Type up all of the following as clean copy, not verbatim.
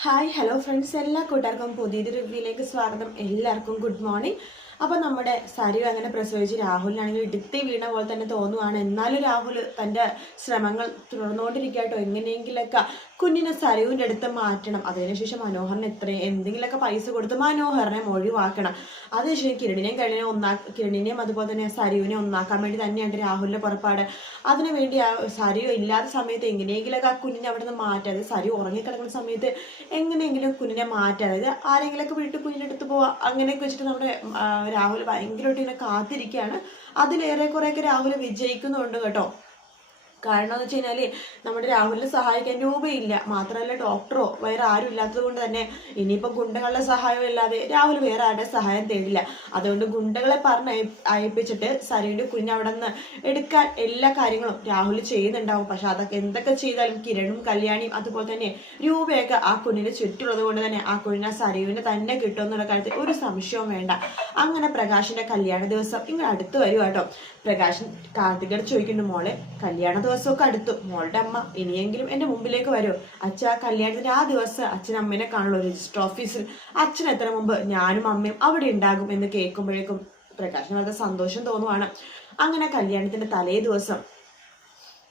Hi hello friends, എല്ലാ കൂട്ടുകാർക്കും പുതിയൊരു റിവ്യൂയിലേക്ക് സ്വാഗതം. എല്ലാവർക്കും ഗുഡ് മോർണിംഗ്. അപ്പോൾ നമ്മുടെ സരിയു അങ്ങനെ പ്രസവിച്ച് രാഹുലിനാണെങ്കിൽ ഇടുത്തി വീണ പോലെ തന്നെ തോന്നുവാണ്. എന്നാലും രാഹുൽ തൻ്റെ ശ്രമങ്ങൾ തുടർന്നുകൊണ്ടിരിക്കട്ടോ. എങ്ങനെയെങ്കിലൊക്കെ കുഞ്ഞിനെ സരിയുവിൻ്റെ അടുത്ത് മാറ്റണം. അതിനുശേഷം മനോഹറിന് എന്തെങ്കിലുമൊക്കെ പൈസ കൊടുത്ത് മനോഹറിനെ ഒഴിവാക്കണം. അതിനുശേഷം കിരണിനെയും അതുപോലെ തന്നെ സരിയുവിനെ ഒന്നാക്കാൻ വേണ്ടി തന്നെയാണ് രാഹുലിൻ്റെ പുറപ്പാട്. അതിനുവേണ്ടി സരിയു ഇല്ലാത്ത സമയത്ത് എങ്ങനെയെങ്കിലൊക്കെ ആ കുഞ്ഞിനെ അവിടെ നിന്ന് മാറ്റാം. അത് സരിയു ഉറങ്ങിക്കിടക്കുന്ന സമയത്ത് എങ്ങനെയെങ്കിലും കുഞ്ഞിനെ മാറ്റാം. അതായത് ആരെങ്കിലൊക്കെ വീട്ടിൽ കുഞ്ഞിൻ്റെ അടുത്ത് പോവാ അങ്ങനെയൊക്കെ വെച്ചിട്ട് നമ്മുടെ രാഹുൽ ഭയങ്കരമായിട്ട് ഇങ്ങനെ കാത്തിരിക്കുകയാണ്. അതിലേറെ കുറെയൊക്കെ രാഹുൽ വിജയിക്കുന്നുണ്ട് കേട്ടോ. കാരണം എന്ന് വെച്ച് കഴിഞ്ഞാൽ നമ്മുടെ രാഹുലിനെ സഹായിക്കാൻ രൂപയില്ല. മാത്രമല്ല ഡോക്ടറോ വേറെ ആരും ഇല്ലാത്തത് കൊണ്ട് തന്നെ ഇനിയിപ്പോൾ ഗുണ്ടകളുടെ സഹായം ഇല്ലാതെ രാഹുൽ വേറെ ആരുടെ സഹായം തേടില്ല. അതുകൊണ്ട് ഗുണ്ടകളെ അയപ്പിച്ചിട്ട് സരിയുടെ കുഞ്ഞ് അവിടെ നിന്ന് എടുക്കാൻ എല്ലാ കാര്യങ്ങളും രാഹുൽ ചെയ്യുന്നുണ്ടാവും. പക്ഷെ അതൊക്കെ എന്തൊക്കെ ചെയ്താലും കിരണും കല്യാണിയും അതുപോലെ തന്നെ രൂപയൊക്കെ ആ കുഞ്ഞിന് ചുറ്റുള്ളത് കൊണ്ട് തന്നെ ആ കുഞ്ഞിനെ സരിയുവിന് തന്നെ കിട്ടുമെന്നുള്ള കാര്യത്തിൽ ഒരു സംശയവും വേണ്ട. അങ്ങനെ പ്രകാശിന്റെ കല്യാണ ദിവസം ഇങ്ങനെ അടുത്ത് വരും കേട്ടോ. പ്രകാശൻ കാർത്തികയോട് ചോദിക്കുന്നു, മോളെ കല്യാണ ദിവസമൊക്കെ അടുത്തു, മോളുടെ അമ്മ ഇനിയെങ്കിലും എൻ്റെ മുമ്പിലേക്ക് വരുമോ? അച്ഛൻ കല്യാണത്തിന് ആ ദിവസം അച്ഛൻ അമ്മേനെ കാണുള്ളൂ രജിസ്റ്റർ ഓഫീസിൽ. അച്ഛൻ എത്ര മുമ്പ് ഞാനും അമ്മയും അവിടെ ഉണ്ടാകും എന്ന് കേൾക്കുമ്പോഴേക്കും പ്രകാശന് വളരെ സന്തോഷം തോന്നുവാണ്. അങ്ങനെ കല്യാണത്തിന്റെ തലേ ദിവസം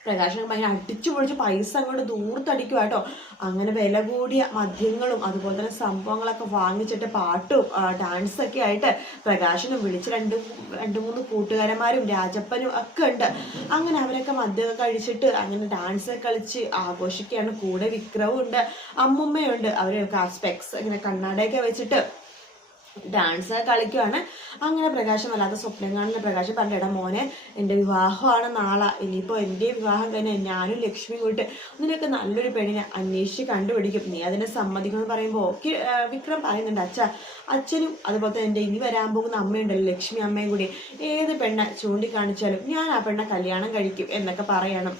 പ്രകാശൻ ഭയങ്കര അടിച്ചു പൊളിച്ച് പൈസ അങ്ങോട്ട് ദൂർത്തടിക്കുക കേട്ടോ. അങ്ങനെ വില കൂടിയ മദ്യങ്ങളും അതുപോലെ തന്നെ സംഭവങ്ങളൊക്കെ വാങ്ങിച്ചിട്ട് പാട്ടും ഡാൻസൊക്കെ ആയിട്ട് പ്രകാശനും വിളിച്ച് രണ്ട് മൂന്ന് കൂട്ടുകാരന്മാരും രാജപ്പനും ഒക്കെ ഉണ്ട്. അങ്ങനെ അവരൊക്കെ മദ്യമൊക്കെ കഴിച്ചിട്ട് അങ്ങനെ ഡാൻസ് കളിച്ച് ആഘോഷിക്കുകയാണ്. കൂടെ വിക്രവും ഉണ്ട്, അമ്മുമ്മയുണ്ട്. അവർ സ്പെക്സ് ഇങ്ങനെ കണ്ണാടയൊക്കെ വെച്ചിട്ട് ഡാൻസ് കളിക്കുവാണ്. അങ്ങനെ പ്രകാശം വല്ലാത്ത സ്വപ്നം കാണുന്ന പ്രകാശം പറഞ്ഞു, എടാ മോനെ എൻ്റെ വിവാഹമാണ് നാളെ, ഇനിയിപ്പോൾ എൻ്റെ വിവാഹം കഴിഞ്ഞ് ഞാനും ലക്ഷ്മിയും കൂട്ട് നിനക്ക് നല്ലൊരു പെണ്ണിനെ അന്വേഷിച്ച് കണ്ടുപിടിക്കും, നീ അതിനെ സമ്മതിക്കുമെന്ന് പറയുമ്പോൾ വിക്രം പറയുന്നുണ്ട്, അച്ഛനും അതുപോലെ തന്നെ എൻ്റെ ഇനി വരാൻ പോകുന്ന അമ്മയുണ്ടല്ലോ ലക്ഷ്മി അമ്മയും കൂടി ഏത് പെണ്ണെ ചൂണ്ടിക്കാണിച്ചാലും ഞാൻ ആ പെണ്ണെ കല്യാണം കഴിക്കും എന്നൊക്കെ പറയണം.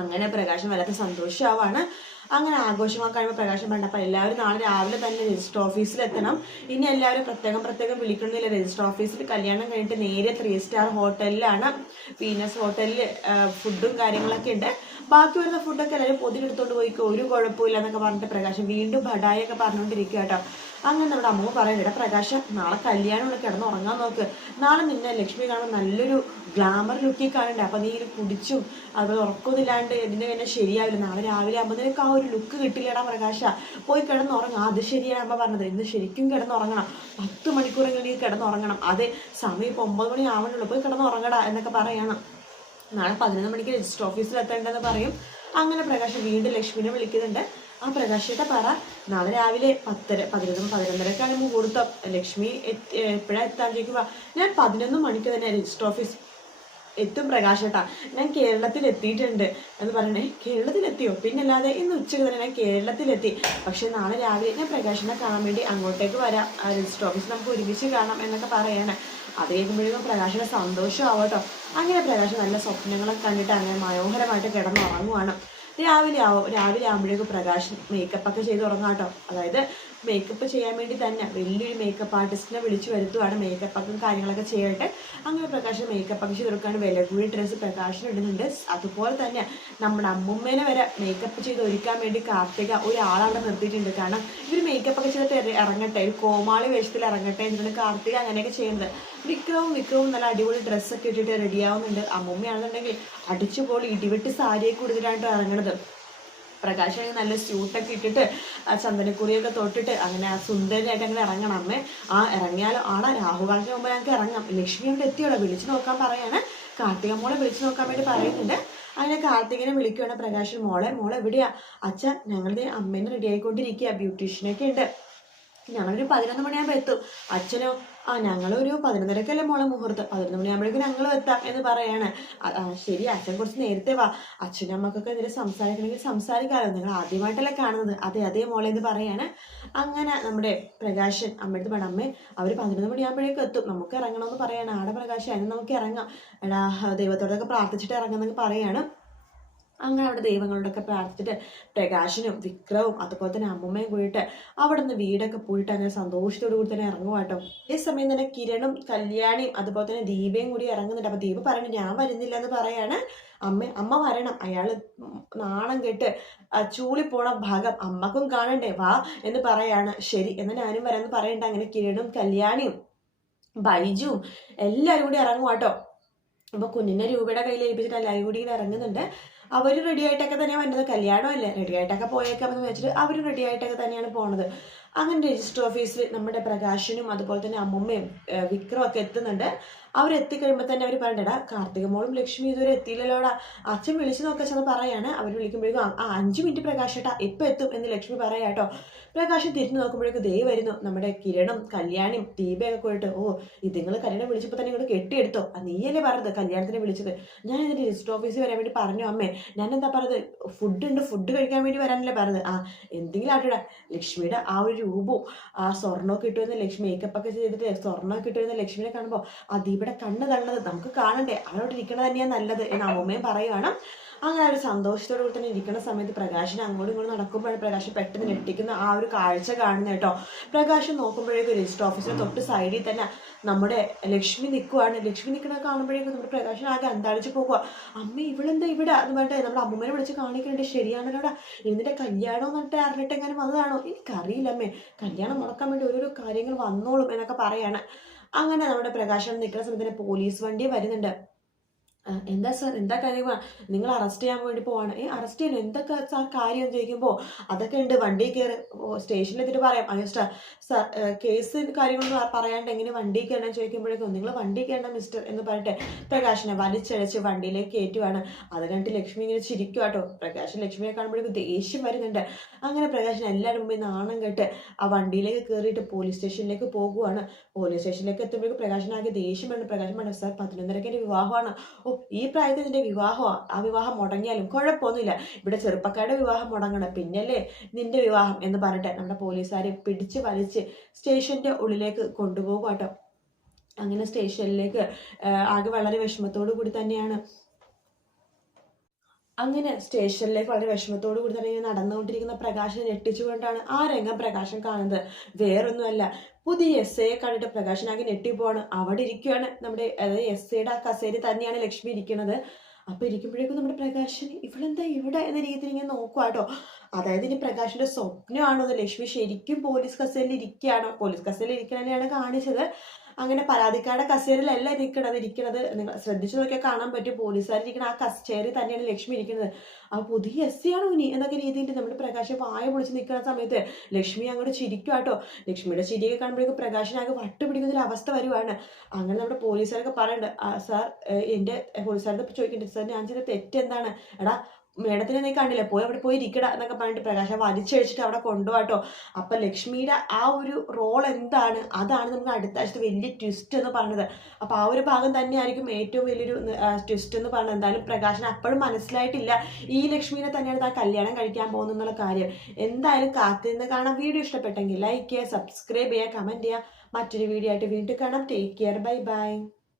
അങ്ങനെ പ്രകാശം വല്ലാത്ത സന്തോഷമാവാണ്. അങ്ങനെ ആഘോഷമാക്കാൻ കഴിയുമ്പോൾ പ്രകാശം വേണ്ട. അപ്പം എല്ലാവരും നാളെ രാവിലെ തന്നെ രജിസ്റ്റർ ഓഫീസിൽ എത്തണം. ഇനി എല്ലാവരും പ്രത്യേകം വിളിക്കണമെന്നില്ല. രജിസ്റ്റർ ഓഫീസിൽ കല്യാണം കഴിഞ്ഞിട്ട് നേരെ 3 സ്റ്റാർ ഹോട്ടലിലാണ്, വീനസ് ഹോട്ടലിൽ ഫുഡും കാര്യങ്ങളൊക്കെ ഉണ്ട്. ബാക്കി വരുന്ന ഫുഡൊക്കെ എല്ലാവരും പൊതിരെടുത്തോണ്ട് പോയിക്കോ, ഒരു കുഴപ്പമില്ല എന്നൊക്കെ പറഞ്ഞിട്ട് പ്രകാശം വീണ്ടും ബഡായൊക്കെ പറഞ്ഞുകൊണ്ടിരിക്കുക കേട്ടോ. അങ്ങനെ നമ്മുടെ അമ്മ പറയുന്നത്, പ്രകാശം നാളെ കല്യാണമാണ്, കിടന്ന് ഉറങ്ങാൻ നോക്ക്, നാളെ നിന്നെ ലക്ഷ്മി കാണുമ്പോൾ നല്ലൊരു ഗ്ലാമർ ലുക്കിൽ കാണണ്ടേ, അപ്പം നീ കുടിച്ചും അതുപോലെ ഉറക്കമൊന്നുമില്ലാണ്ട് ഇതിൻ്റെ തന്നെ ശരിയാവില്ല, നാളെ രാവിലെ ആകുമ്പോൾ നിനക്ക് ആ ഒരു ലുക്ക് കിട്ടില്ലടാ പ്രകാശ, പോയി കിടന്നുറങ്ങാം. അത് ശരിയാണ് അമ്മ പറഞ്ഞത്, ഇന്ന് ശരിക്കും കിടന്നുറങ്ങണം, 10 മണിക്കൂറെങ്കിലും നീ കിടന്നുറങ്ങണം, അതേ സമയം ഇപ്പോൾ 9 മണി ആവണുള്ളൂ, പോയി കിടന്നുറങ്ങടാ എന്നൊക്കെ പറയണം. നാളെ 11 മണിക്ക് രജിസ്റ്റർ ഓഫീസിൽ എത്തേണ്ടെന്ന് പറയും. അങ്ങനെ പ്രകാശ് വീണ്ടും ലക്ഷ്മിനെ വിളിക്കുന്നുണ്ട്. ആ പ്രകാശിയുടെ പറ നാളെ രാവിലെ 11:30 മുഹൂർത്തം, ലക്ഷ്മി എപ്പോഴാണ് എത്താൻ ചോദിക്കുക. ഞാൻ 11 മണിക്ക് തന്നെ രജിസ്റ്റർ ഓഫീസ് എത്തും പ്രകാശേട്ടാ, ഞാൻ കേരളത്തിൽ എത്തിയിട്ടുണ്ട് എന്ന് പറയണേ. കേരളത്തിലെത്തിയോ? പിന്നല്ലാതെ ഇന്ന് ഉച്ചയ്ക്ക് തന്നെ ഞാൻ കേരളത്തിലെത്തി, പക്ഷെ നാളെ രാവിലെ ഞാൻ പ്രകാശിനെ കാണാൻ വേണ്ടി അങ്ങോട്ടേക്ക് വരാം, രജിസ്റ്റർ ഓഫീസ് നമുക്ക് ഒരുമിച്ച് കാണാം എന്നൊക്കെ പറയണേ. അത് കേൾക്കുമ്പോഴേക്കും പ്രകാശിന് സന്തോഷമാവട്ടോ. അങ്ങനെ പ്രകാശ് നല്ല സ്വപ്നങ്ങളൊക്കെ കണ്ടിട്ട് അങ്ങനെ മനോഹരമായിട്ട് കിടന്നുറങ്ങുവാണ്. രാവിലെ ആകുമ്പോഴേക്കും പ്രകാശ് മേക്കപ്പ് ഒക്കെ ചെയ്ത് ഉറങ്ങാം കേട്ടോ. അതായത് മേക്കപ്പ് ചെയ്യാൻ വേണ്ടി തന്നെ വലിയൊരു മേക്കപ്പ് ആർട്ടിസ്റ്റിനെ വിളിച്ചു വരുത്തുവാണ്, മേക്കപ്പൊക്കെ കാര്യങ്ങളൊക്കെ ചെയ്യട്ടെ. അങ്ങനെ പ്രകാശ് മേക്കപ്പ് ഒക്കെ ചെയ്ത് കൊടുക്കുകയാണ്. വില കൂടിയ ഡ്രസ്സ് പ്രകാശിന് ഇടുന്നുണ്ട്. അതുപോലെ തന്നെ നമ്മുടെ അമ്മുമ്മേനെ വരെ മേക്കപ്പ് ചെയ്ത് ഒരുക്കാൻ വേണ്ടി കാർത്തിക ഒരാളവിടെ നിർത്തിയിട്ടുണ്ട്. കാരണം ഇവർ മേക്കപ്പ് ഒക്കെ ചെയ്തിട്ട് ഇറങ്ങട്ടെ, ഒരു കോമാളി വേഷത്തിൽ ഇറങ്ങട്ടെ എന്നിട്ടാണ് കാർത്തിക അങ്ങനെയൊക്കെ ചെയ്യുന്നത്. വിക്രവും നല്ല അടിപൊളി ഡ്രസ്സൊക്കെ ഇട്ടിട്ട് റെഡിയാവുന്നുണ്ട്. അമ്മുമ്മയാണെന്നുണ്ടെങ്കിൽ അടിച്ചുപൊളി ഇടിവെട്ട് സാരിയൊക്കെ ഉടുത്തിട്ടായിട്ട് ഇറങ്ങണത്. പ്രകാശാണെങ്കിൽ നല്ല സ്യൂട്ടൊക്കെ ഇട്ടിട്ട് ചന്ദനക്കുറിയൊക്കെ തൊട്ടിട്ട് അങ്ങനെ സുന്ദരനായിട്ട് അങ്ങനെ ഇറങ്ങണം. അമ്മേ ഇറങ്ങിയാലോ ആടാ, രാഹുകാലിന് മുമ്പ് ഞങ്ങൾക്ക് ഇറങ്ങാം. ലക്ഷ്മി അവിടെ എത്തിയോളൂ, വിളിച്ചു നോക്കാൻ പറയാണ്. കാർത്തിക മോളെ വിളിച്ചു നോക്കാൻ വേണ്ടി പറയുന്നുണ്ട്. അങ്ങനെ കാർത്തികനെ വിളിക്കുകയാണ് പ്രകാശൻ, മോളെ എവിടെയാ? അച്ഛ ഞങ്ങളുടെ അമ്മേനെ റെഡി ആയിക്കൊണ്ടിരിക്കുക, ബ്യൂട്ടീഷ്യനൊക്കെ ഉണ്ട്, ഞങ്ങളൊരു 11 മണിയാകുമ്പോൾ എത്തും. അച്ഛനോ? ഞങ്ങളൊരു 11:30 മോളെ മുഹൂർത്തം, 11 മണിയാകുമ്പോഴേക്കും ഞങ്ങൾ എത്താം എന്ന് പറയാണ്. ശരി, അച്ഛൻ കുറച്ച് നേരത്തെ വാ, അച്ഛനും അമ്മക്കൊക്കെ എന്തെങ്കിലും സംസാരിക്കണമെങ്കിൽ സംസാരിക്കാമല്ലോ, നിങ്ങൾ ആദ്യമായിട്ടല്ലേ കാണുന്നത്. അതേ മോളെ എന്ന് പറയാണ്. അങ്ങനെ നമ്മുടെ പ്രകാശൻ അമ്മയുടെ പറഞ്ഞു, അമ്മേ അവർ 11 മണിയാകുമ്പോഴേക്കും എത്തും, നമുക്ക് ഇറങ്ങണമെന്ന് പറയാണ്. ആടെ പ്രകാശൻ അതിന് നമുക്ക് ഇറങ്ങാം, എടാ ദൈവത്തോടൊക്കെ പ്രാർത്ഥിച്ചിട്ട് ഇറങ്ങുന്നൊക്കെ പറയാണ്. അങ്ങനെ അവിടെ ദൈവങ്ങളോടൊക്കെ പ്രാർത്ഥിച്ചിട്ട് പ്രകാശനും വിക്രവും അതുപോലെ തന്നെ അമ്മൂമ്മയും കൂടിയിട്ട് അവിടെ നിന്ന് വീടൊക്കെ പോയിട്ട് അങ്ങനെ സന്തോഷത്തോടു കൂടി തന്നെ ഇറങ്ങുവാട്ടോ. ഈ സമയം തന്നെ കിരണും കല്യാണിയും അതുപോലെ തന്നെ ദീപയും കൂടി ഇറങ്ങുന്നുണ്ട്. അപ്പൊ ദീപ പറഞ്ഞു ഞാൻ വരുന്നില്ല എന്ന് പറയാണ്. അമ്മ വരണം, അയാള് നാണം കെട്ട് ചൂളി പോണ ഭാഗം അമ്മക്കും കാണണ്ടേ, വാ എന്ന് പറയാണ്. ശരി എന്ന് ഞാനും വരാമെന്ന് പറയണ്ട. അങ്ങനെ കിരണും കല്യാണിയും ബൈജുവും എല്ലാവരും കൂടി ഇറങ്ങുവാട്ടോ. അപ്പൊ കുഞ്ഞിനെ രൂപയുടെ കയ്യിൽ ഏൽപ്പിച്ചിട്ട് എല്ലാവരും കൂടി ഇങ്ങനെ ഇറങ്ങുന്നുണ്ട്. അവർ റെഡി ആയിട്ടൊക്കെ തന്നെയാണ് വരുന്നത്. കല്യാണമല്ലേ, റെഡി ആയിട്ടൊക്കെ പോയേക്കാമെന്ന് വെച്ചിട്ട് അവരും റെഡി ആയിട്ടൊക്കെ തന്നെയാണ് പോണത്. അങ്ങനെ രജിസ്റ്റർ ഓഫീസിൽ നമ്മുടെ പ്രകാശനും അതുപോലെ തന്നെ അമ്മൂമ്മയും വിക്രവും ഒക്കെ എത്തുന്നുണ്ട്. അവരെത്തിക്കഴിയുമ്പോൾ തന്നെ അവർ പറയണ്ടടാ കാർത്തിക മോളും ലക്ഷ്മി ഇതുവരെ എത്തിയില്ലല്ലോടാ, അച്ഛൻ വിളിച്ചു നോക്കാച്ചെന്ന് പറയാണ്. അവർ വിളിക്കുമ്പോഴേക്കും 5 മിനിറ്റ് പ്രകാശേട്ടാ ഇപ്പം എത്തും എന്ന് ലക്ഷ്മി പറയാട്ടോ. പ്രകാശം തിരിഞ്ഞു നോക്കുമ്പോഴേക്കും ദേ വരുന്നു നമ്മുടെ കിരണും കല്യാണിയും ദീപയൊക്കെ പോയിട്ട്, ഓ ഇതുങ്ങൾ കല്യാണം വിളിച്ചപ്പോൾ തന്നെ ഇങ്ങോട്ട് കെട്ടിയെടുത്തോ, നീയല്ലേ പറഞ്ഞത് കല്യാണത്തിന് വിളിച്ചത്, ഞാൻ ഇതിന്റെ രജിസ്റ്റർ ഓഫീസിൽ വരാൻ വേണ്ടി പറഞ്ഞു അമ്മേ, ഞാൻ എന്താ പറഞ്ഞത്, ഫുഡ് കഴിക്കാൻ വേണ്ടി വരാനല്ലേ പറഞ്ഞത്. എന്തെങ്കിലും ആട്ടോടാ, ലക്ഷ്മിയുടെ ആ ഒരു രൂപവും ആ സ്വർണ്ണമൊക്കെ കിട്ടുമെന്ന് ലക്ഷ്മി മേക്കപ്പ് ഒക്കെ ചെയ്തിട്ട് സ്വർണ്ണമൊക്കെ കിട്ടുമെന്ന് ലക്ഷ്മിനെ കാണുമ്പോൾ ആ ദീപയുടെ കണ്ണ് തള്ളത് നമുക്ക് കാണണ്ടേ, അവരോട് ഇരിക്കണത് തന്നെയാണ് നല്ലത് എന്ന് അമ്മൂമ്മയും പറയുവാണ്. അങ്ങനെ ഒരു സന്തോഷത്തോടു കൂടി തന്നെ ഇരിക്കുന്ന സമയത്ത് പ്രകാശിനെ അങ്ങോട്ടും ഇങ്ങോട്ടും നടക്കുമ്പോഴാണ് പ്രകാശം പെട്ടെന്ന് ഞെട്ടിക്കുന്ന ആ ഒരു കാഴ്ച കാണുന്നത് കേട്ടോ. പ്രകാശം നോക്കുമ്പോഴേക്കും രജിസ്റ്റർ ഓഫീസിന് തൊട്ട് സൈഡിൽ തന്നെ നമ്മുടെ ലക്ഷ്മി നിൽക്കുവാണ്. ലക്ഷ്മി നിൽക്കുന്നത് കാണുമ്പോഴേക്കും നമ്മുടെ പ്രകാശൻ ആകെ അന്താളിച്ച് പോകുക. അമ്മ ഇവളെന്താ ഇവിടെ എന്ന് പറഞ്ഞിട്ട് നമ്മുടെ അമ്മൂമ്മനെ വിളിച്ച് കാണിക്കുന്നുണ്ട്. ശരിയാണല്ലോടാ, ഇതിന്റെ കല്യാണം എന്നിട്ട് അറിഞ്ഞിട്ടെങ്ങാനും വന്നതാണോ, എനിക്കറിയില്ലമ്മേ, കല്യാണം മുടക്കാൻ വേണ്ടി ഓരോരോ കാര്യങ്ങൾ വന്നോളും എന്നൊക്കെ പറയാണ്. അങ്ങനെ നമ്മുടെ പ്രകാശൻ നിൽക്കുന്ന സമയത്ത് പോലീസ് വണ്ടി വരുന്നുണ്ട്. എന്താ സാർ, എന്താ കാര്യം, നിങ്ങൾ അറസ്റ്റ് ചെയ്യാൻ വേണ്ടി പോവാണ്. അറസ്റ്റ് ചെയ്യണം, എന്തൊക്കെ സാർ കാര്യം ചോദിക്കുമ്പോൾ അതൊക്കെ ഉണ്ട്, വണ്ടി കയറി സ്റ്റേഷനിൽ എത്തിയിട്ട് പറയാം. അയ്യോ സാർ കേസ് കാര്യങ്ങളൊന്നും പറയാണ്ട് എങ്ങനെ വണ്ടി കയറണം ചോദിക്കുമ്പോഴേക്കും നിങ്ങൾ വണ്ടി കയറണം മിസ്റ്റർ എന്ന് പറഞ്ഞിട്ട് പ്രകാശിനെ വലിച്ചഴച്ച് വണ്ടിയിലേക്ക് കയറ്റുവാണ്. അത് കണ്ടിട്ട് ലക്ഷ്മി ഇങ്ങനെ ചിരിക്കും കേട്ടോ. പ്രകാശൻ ലക്ഷ്മിയെ കാണുമ്പോഴേക്കും ദേഷ്യം വരുന്നുണ്ട്. അങ്ങനെ പ്രകാശൻ എല്ലാവരും മുമ്പേ നാണം കെട്ട് ആ വണ്ടിയിലേക്ക് കയറിയിട്ട് പോലീസ് സ്റ്റേഷനിലേക്ക് പോകുവാണ്. പോലീസ് സ്റ്റേഷനിലേക്ക് എത്തുമ്പോഴേക്കും പ്രകാശനാകെ ദേഷ്യം വേണം. പ്രകാശൻ പറഞ്ഞു സാർ 11:30 എൻ്റെ വിവാഹമാണ്. ഈ പ്രായത്തിൽ നിന്റെ വിവാഹമാണ്, ആ വിവാഹം മുടങ്ങിയാലും കുഴപ്പമൊന്നുമില്ല, ഇവിടെ ചെറുപ്പക്കാരുടെ വിവാഹം മുടങ്ങണം, പിന്നല്ലേ നിന്റെ വിവാഹം എന്ന് പറഞ്ഞിട്ട് നമ്മുടെ പോലീസുകാരെ പിടിച്ച് വലിച്ച് സ്റ്റേഷന്റെ ഉള്ളിലേക്ക് കൊണ്ടുപോകും കേട്ടോ. അങ്ങനെ സ്റ്റേഷനിലേക്ക് ആകെ വളരെ വിഷമത്തോടു കൂടി തന്നെയാണ് വളരെ വിഷമത്തോടു കൂടി തന്നെ നടന്നുകൊണ്ടിരിക്കുന്ന പ്രകാശനെ ഞെട്ടിച്ചുകൊണ്ടാണ് ആ രംഗം പ്രകാശൻ കാണുന്നത്. വേറൊന്നുമല്ല, പുതിയ എസ് ഐയെ കണ്ടിട്ട് പ്രകാശനാകെ ഞെട്ടിപ്പോവാണ്. അവിടെ ഇരിക്കുകയാണ് നമ്മുടെ എസ് ഐയുടെ ആ കസേര തന്നെയാണ് ലക്ഷ്മി ഇരിക്കുന്നത്. അപ്പൊ ഇരിക്കുമ്പോഴേക്കും നമ്മുടെ പ്രകാശൻ ഇവളെന്താ ഇവിടെ എന്ന രീതിയിൽ ഇങ്ങനെ നോക്കുവാട്ടോ. അതായത് ഇനി പ്രകാശിന്റെ സ്വപ്നമാണോ അത്, ലക്ഷ്മി ശരിക്കും പോലീസ് കസേരയിൽ ഇരിക്കുകയാണോ, പോലീസ് കസേരയിൽ ഇരിക്കണതന്നെയാണ് കാണിച്ചത്. അങ്ങനെ പരാതിക്കാരുടെ കസേരയിലല്ല ഇരിക്കണത് നിങ്ങൾ ശ്രദ്ധിച്ചു നോക്കിയാൽ കാണാൻ പറ്റും. പോലീസുകാരിരിക്കുന്ന ആ ചെയറിൽ തന്നെയാണ് ലക്ഷ്മി ഇരിക്കുന്നത്. ആ പുതിയ എസ് ആണോ ഇനി എന്നൊക്കെ രീതിയിൽ നമ്മുടെ പ്രകാശം വായ പൊളിച്ച് നിൽക്കുന്ന സമയത്ത് ലക്ഷ്മി അങ്ങോട്ട് ചിരിക്കുവാട്ടോ. ലക്ഷ്മിയുടെ ചിരിയൊക്കെ കാണുമ്പോഴേക്കും പ്രകാശനാകെ വട്ടുപിടിക്കുന്ന ഒരു അവസ്ഥ വരുവാണ്. അങ്ങനെ നമ്മുടെ പോലീസുകാരൊക്കെ പറയുന്നുണ്ട്, സാർ എൻ്റെ പോലീസുകാരുടെ ചോദിക്കുന്നുണ്ട്, സാർ ഞാൻ ചെയ്ത തെറ്റെന്താണ്, എടാ മേഡത്തിനെ നീ കണ്ടില്ല, അവിടെ പോയി ഇരിക്കട എന്നൊക്കെ പറഞ്ഞിട്ട് പ്രകാശം വലിച്ചഴിച്ചിട്ട് അവിടെ കൊണ്ടുപോട്ടോ. അപ്പൊ ലക്ഷ്മിയുടെ ആ ഒരു റോൾ എന്താണ്, അതാണ് നമുക്ക് അടുത്ത ആഴ്ച വലിയ ട്വിസ്റ്റ് എന്ന് പറഞ്ഞത്. അപ്പൊ ആ ഒരു ഭാഗം തന്നെയായിരിക്കും ഏറ്റവും വലിയൊരു ട്വിസ്റ്റ് എന്ന് പറഞ്ഞത്. എന്തായാലും പ്രകാശന് അപ്പോഴും മനസ്സിലായിട്ടില്ല ഈ ലക്ഷ്മിനെ തന്നെയാണ് താൻ കല്യാണം കഴിക്കാൻ പോകുന്നുള്ള കാര്യം. എന്തായാലും കാത്തിരുന്ന് കാണാം. വീഡിയോ ഇഷ്ടപ്പെട്ടെങ്കിൽ ലൈക്ക് ചെയ്യുക, സബ്സ്ക്രൈബ് ചെയ്യുക, കമന്റ് ചെയ്യുക. മറ്റൊരു വീഡിയോ ആയിട്ട് വീണ്ടും കാണാം. Take care, bye bye.